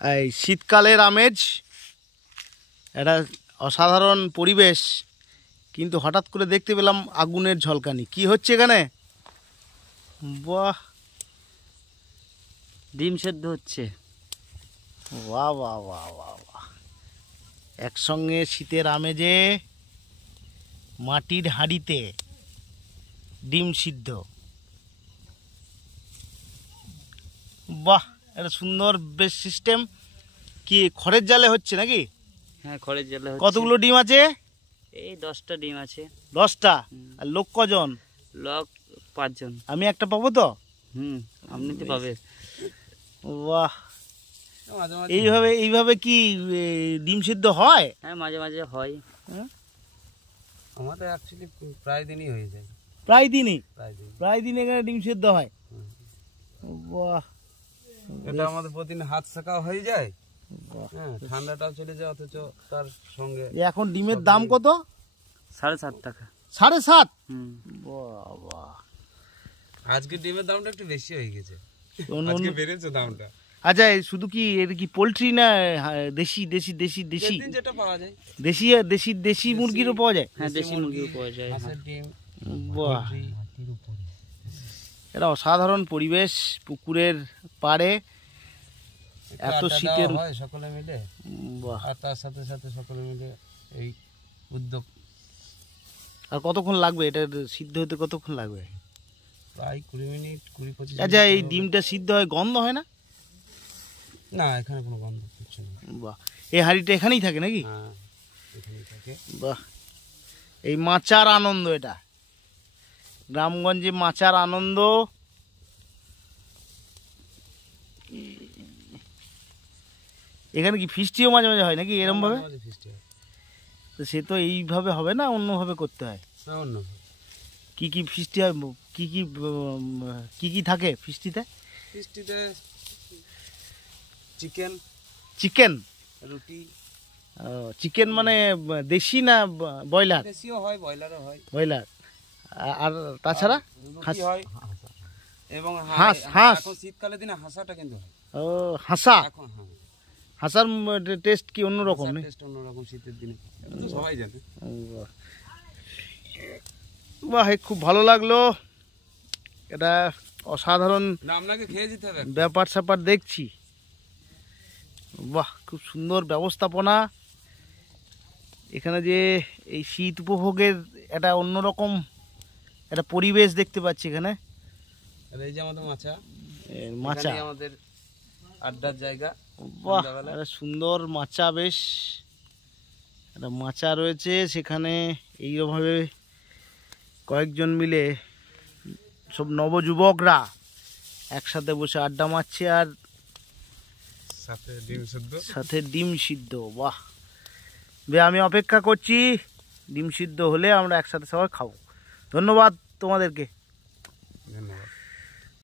এই শীতকালের আমেজ, একটা অসাধারণ পরিবেশ, কিন্তু হঠাৎ করে দেখতে পেলাম আগুনের ঝলকানি। কি হচ্ছে এখানে? বাহ, ডিম সেদ্ধ হচ্ছে। বাহ বাহ বাহ বাহ বাহ, একসঙ্গে শীতের আমেজে মাটির হাঁড়িতে ডিম সিদ্ধ। বাহ, এটা সুন্দর বেশ সিস্টেম। কি খড়ের জালে হচ্ছে নাকি? হ্যাঁ, খড়ের জালে হচ্ছে। কতগুলো ডিম আছে? এই 10টা ডিম আছে। 10টা? আর লোক কজন? লোক 5 জন। আমি একটা পাবো তো? আপনি তো পাবে। বাহ, এইভাবে কি ডিম সিদ্ধ হয়? হ্যাঁ, মাঝে মাঝে হয়। আমাদের অ্যাকচুয়ালি প্রায় দিনই হয়ে যায়। প্রায় দিন এখানে ডিম সিদ্ধ হয়। বাহ, এটা আমাদের প্রতিদিন হাত শেখাও হয়ে যায়। হ্যাঁ, ঠান্ডাটাও চলে যায়, অথচ তার সঙ্গে। এখন ডিমের দাম কত? 7.5 টাকা। 7.5? বাবা, আজকে ডিমের দামটা একটু বেশি হয়ে গেছে, আজকে বেড়েছে দামটা। আচ্ছা, শুধু কি এটা কি পোলট্রি না দেশি? যেটা পাওয়া যায় দেশি মুরগিরও পাওয়া যায়? হ্যাঁ, দেশি মুরগিও পাওয়া যায়। বাহ, এটা অসাধারণ পরিবেশ, পুকুরের পাড়ে এত শীতের সকলে মিলে। আর তার সাথে সাথে সকলে মিলে এই উদ্যোগ। আর কতক্ষণ লাগবে এটা সিদ্ধ হতে? কতক্ষণ লাগবে? প্রায় 20 মিনিট, 20-25। আচ্ছা, এই ডিমটা সিদ্ধ হয়, গন্ধ হয় না? না, এখানে কোনো গন্ধ কিছু নেই। বাহ, এই হাঁড়িটা এখানেই থাকে নাকি? হ্যাঁ, এখানেই থাকে। বাহ, এই মাচার আনন্দ, এটা গ্রামগঞ্জে মাচার আনন্দ। এখানে কি ফিস্টিও মাঝে মাঝে হয় নাকি এরকম ভাবে? সে তো এইভাবে হবে না, অন্যভাবে করতে হয়। কি কি ফিস্টি হয়? কি থাকে ফিস্টিতে? চিকেন রুটি। চিকেন মানে দেশি না ব্রয়লার? দেশিও হয়, ব্রয়লারও হয়। ব্রয়লার। আর তাছাড়া রুটি হয় এবং হাঁস। এখন শীতকালের দিনে হাঁসাটা কিন্তু হয়। ও, হাঁসা। এখন হাঁসার টেস্ট কি অন্যরকম? টেস্ট অন্যরকম শীতের দিনে, এটা তো সবাই জানে। বাহ, খুব ভালো লাগলো, এটা অসাধারণ। আপনাকে খেয়ে যেতে হবে ব্যাপার স্যাপার দেখছি। বাহ, খুব সুন্দর ব্যবস্থাপনা এখানে। যে এই শীত উপভোগের একটা অন্যরকম একটা পরিবেশ দেখতে পাচ্ছি এখানে। এই যে আমাদের মাচা, আমাদের আড্ডার জায়গা। বাহ, একটা সুন্দর মাচা, বেশ একটা মাচা রয়েছে সেখানে। এইভাবে কয়েকজন মিলে সব নবযুবকরা একসাথে বসে আড্ডা মারছে, আর সাথে ডিম সিদ্ধ। বাহ, আমি অপেক্ষা করছি ডিম সিদ্ধ হলে আমরা একসাথে সবাই খাবো। ধন্যবাদ তোমাদেরকে।